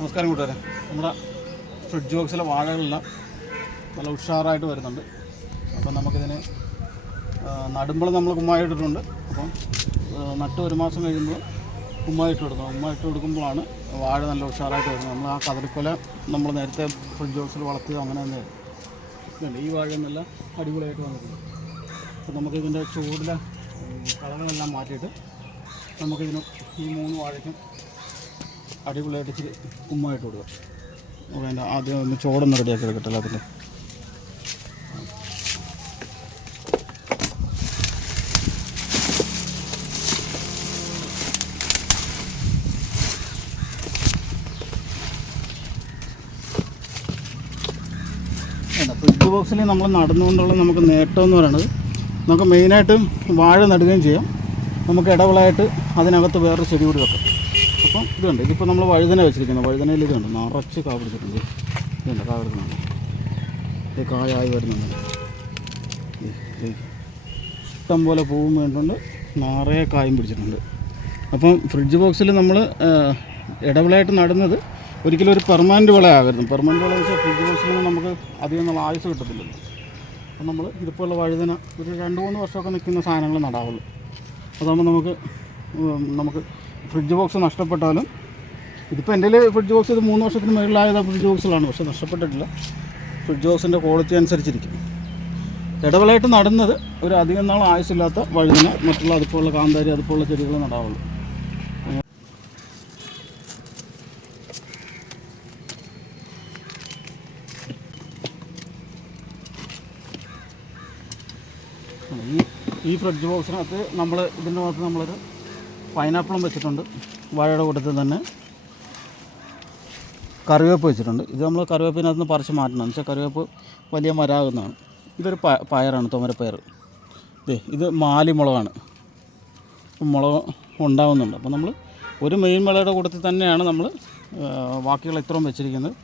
നമസ്കാരം കൂട്ടുകാരെ. നമ്മുടെ ഫ്രിഡ്ജ് ബോക്സിലെ വാഴകളെല്ലാം നല്ല ഉഷാറായിട്ട് വരുന്നുണ്ട്. അപ്പം നമുക്കിതിന് നടുമ്പോൾ നമ്മൾ കുമ്മായിട്ടിട്ടുണ്ട് അപ്പം നട്ട് ഒരു മാസം കഴിയുമ്പോൾ കുമ്മായിട്ട് കൊടുക്കണം. കുമ്മായിട്ട് കൊടുക്കുമ്പോഴാണ് വാഴ നല്ല ഉഷാറായിട്ട് വരുന്നത്. നമ്മൾ ആ കതിരിക്കൊല നമ്മൾ നേരത്തെ ഫ്രിഡ്ജ് ബോക്സിൽ വളർത്തിയത് അങ്ങനെ തന്നെ ഇതുണ്ട് ഈ വാഴ നല്ല അടിപൊളിയായിട്ട് വന്നിട്ടുണ്ട്. അപ്പം നമുക്കിതിന്റെ ചൂടിലെ കളകളെല്ലാം മാറ്റിയിട്ട് നമുക്കിതിന് ഈ മൂന്ന് വാഴയ്ക്കും അടിപൊളിയായിട്ട് ഇച്ചിരി ഉമ്മായിട്ട് കൊടുക്കാം. അപ്പോൾ അതിന്റെ ആദ്യം ഒന്ന് ചോടൊന്ന് റെഡിയാക്കി എടുക്കട്ടെ അതിന്റെ ഫ്രിഡ്ജ് ബോക്സിൽ നമ്മൾ നടന്നുകൊണ്ടുള്ള നമുക്ക് നേട്ടം എന്ന് പറയുന്നത് നമുക്ക് മെയിനായിട്ട് വാഴ നടുകയും ചെയ്യാം. നമുക്ക് ഇടവിളായിട്ട് അതിനകത്ത് വേറൊരു ചെടി കൂടി വെക്കാം. അപ്പം ഇതുണ്ട്. ഇതിപ്പോൾ നമ്മൾ വഴുതന വെച്ചിരിക്കുന്നത്. വഴുതനയിൽ ഇതുണ്ട്. നിറച്ച് കാ പിടിച്ചിട്ടുണ്ട്. ഇതുണ്ട്. കാ പിടിക്കുന്നുണ്ട് ഇത് കായായി വരുന്നുണ്ട്. ഇഷ്ടം പോലെ പൂവും വേണ്ടുണ്ട് നിറയെ കായും പിടിച്ചിട്ടുണ്ട്. അപ്പം ഫ്രിഡ്ജ് ബോക്സിൽ നമ്മൾ ഇടവിളയായിട്ട് നടുന്നത് ഒരിക്കലും ഒരു പെർമനന്റ് വിളയാകരുത് പെർമനന്റ് വിള വെച്ചാൽ ഫ്രിഡ്ജ് ബോക്സിൽ നിന്ന് നമുക്ക് അധികം നമ്മൾ ആയുസ് കിട്ടത്തില്ലല്ലോ. അപ്പം നമ്മൾ ഇതുപോലുള്ള വഴുതന ഒരു രണ്ട് മൂന്ന് വർഷമൊക്കെ നിൽക്കുന്ന സാധനങ്ങൾ നടാവുള്ളൂ. അതാകുമ്പോൾ നമുക്ക് നമുക്ക് ഫ്രിഡ്ജ് ബോക്സ് നഷ്ടപ്പെട്ടാലും ഇതിപ്പോൾ എന്റെ ഫ്രിഡ്ജ് ബോക്സ് ഇത് മൂന്ന് വർഷത്തിന് മുകളിലായത് ഫ്രിഡ്ജ് ബോക്സിലാണ് പക്ഷേ നഷ്ടപ്പെട്ടിട്ടില്ല. ഫ്രിഡ്ജ് ബോക്സിന്റെ ക്വാളിറ്റി അനുസരിച്ചിരിക്കും. ഇടവിളയായിട്ട് നടുന്നത് ഒരു അധികം നാൾ ആയുസില്ലാത്ത വഴുതിന മറ്റുള്ള അതുപോലുള്ള കാന്താരി അതുപോലുള്ള ചെടികൾ നടാവുള്ളൂ ഈ ഈ ഫ്രിഡ്ജ് ബോക്സിനകത്ത് നമ്മൾ ഇതിന്റെ ഭാഗത്ത് നമ്മളൊരു പൈനാപ്പിളും വെച്ചിട്ടുണ്ട്. വാഴയുടെ കൂട്ടത്തിൽ തന്നെ. കറിവേപ്പ് വെച്ചിട്ടുണ്ട്. ഇത് നമ്മൾ കറിവേപ്പിനകത്ത് നിന്ന് പറിച്ച് മാറ്റണം. എന്ന് വെച്ചാൽ കറിവേപ്പ് വലിയ മരാകുന്നതാണ്. ഇതൊരു പ പയറാണ് തുമരപ്പയർ ഇതേ ഇത് മാലി മുളകാണ്. മുളക് ഉണ്ടാവുന്നുണ്ട്. അപ്പോൾ നമ്മൾ ഒരു മെയിൻ വിളയുടെ കൂട്ടത്തിൽ തന്നെയാണ് നമ്മൾ ബാക്കികൾ ഇത്രയും വെച്ചിരിക്കുന്നത്.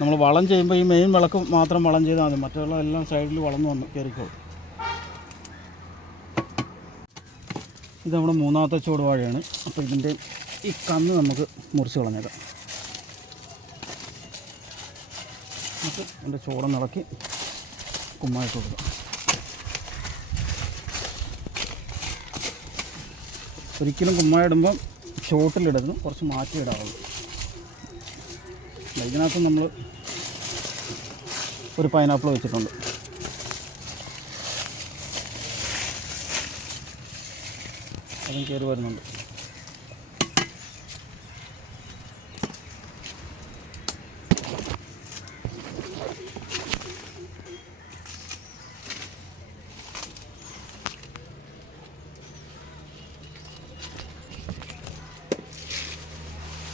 നമ്മൾ വളം ചെയ്യുമ്പോൾ ഈ മെയിൻ വിളക്ക് മാത്രം വളം ചെയ്താൽ മതി. മറ്റുള്ള എല്ലാം സൈഡിൽ വളർന്നു വന്ന് കയറിക്കോളും ഇത് നമ്മുടെ മൂന്നാമത്തെ ചുവട് വാഴയാണ്. അപ്പോൾ ഇതിന്റെ ഈ കന്ന് നമുക്ക് മുറിച്ച് കളഞ്ഞേക്കാം. എന്നിട്ട് അതിന്റെ ചോടം നിളക്കി കുമ്മായിട്ട് കൊടുക്കാം. ഒരിക്കലും കുമ്മായിടുമ്പം ചോട്ടിലിടുന്നു കുറച്ച് മാറ്റി ഇടാവുള്ളൂ ഇതിനകത്ത് നമ്മൾ ഒരു പൈനാപ്പിൾ വെച്ചിട്ടുണ്ട്. അതും കയറി വരുന്നുണ്ട്.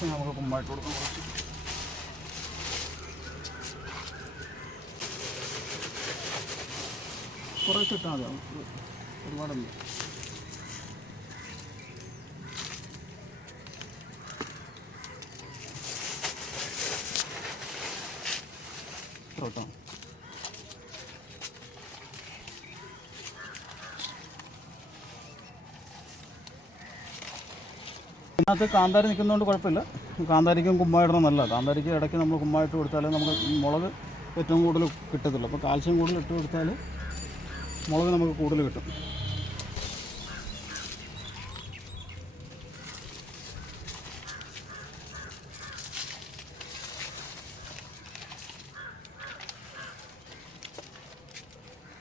നമുക്ക് കുമ്പായിട്ട് കുറച്ച്. കുറച്ചിട്ടാൽ മതി. നമുക്ക് ഒരുപാടൊന്നും കേട്ടോ ഇതിനകത്ത് കാന്താരി നിൽക്കുന്നതുകൊണ്ട് കുഴപ്പമില്ല. കാന്താരിക്കും കുമ്മായിടണം നല്ല കാന്താരിക്ക് ഇടയ്ക്ക് നമ്മൾ കുമ്മായിട്ട് കൊടുത്താലേ നമുക്ക് മുളക് ഏറ്റവും കൂടുതൽ കിട്ടത്തുള്ളൂ. അപ്പോൾ കാൽസ്യം കൂടുതൽ ഇട്ട് കൊടുത്താൽ മുളക് നമുക്ക് കൂടുതൽ കിട്ടും.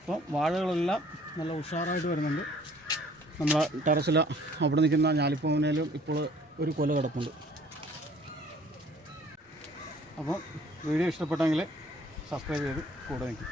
അപ്പോൾ വാഴകളെല്ലാം നല്ല ഉഷാറായിട്ട് വരുന്നുണ്ട്. നമ്മളെ ടെറസിൽ അവിടെ നിൽക്കുന്ന ഞാലിപ്പൂവിനേലും ഇപ്പോൾ ഒരു കൊല കിടപ്പുണ്ട്. അപ്പം വീഡിയോ ഇഷ്ടപ്പെട്ടെങ്കിൽ സബ്സ്ക്രൈബ് ചെയ്ത് കൂടെ നിൽക്കും.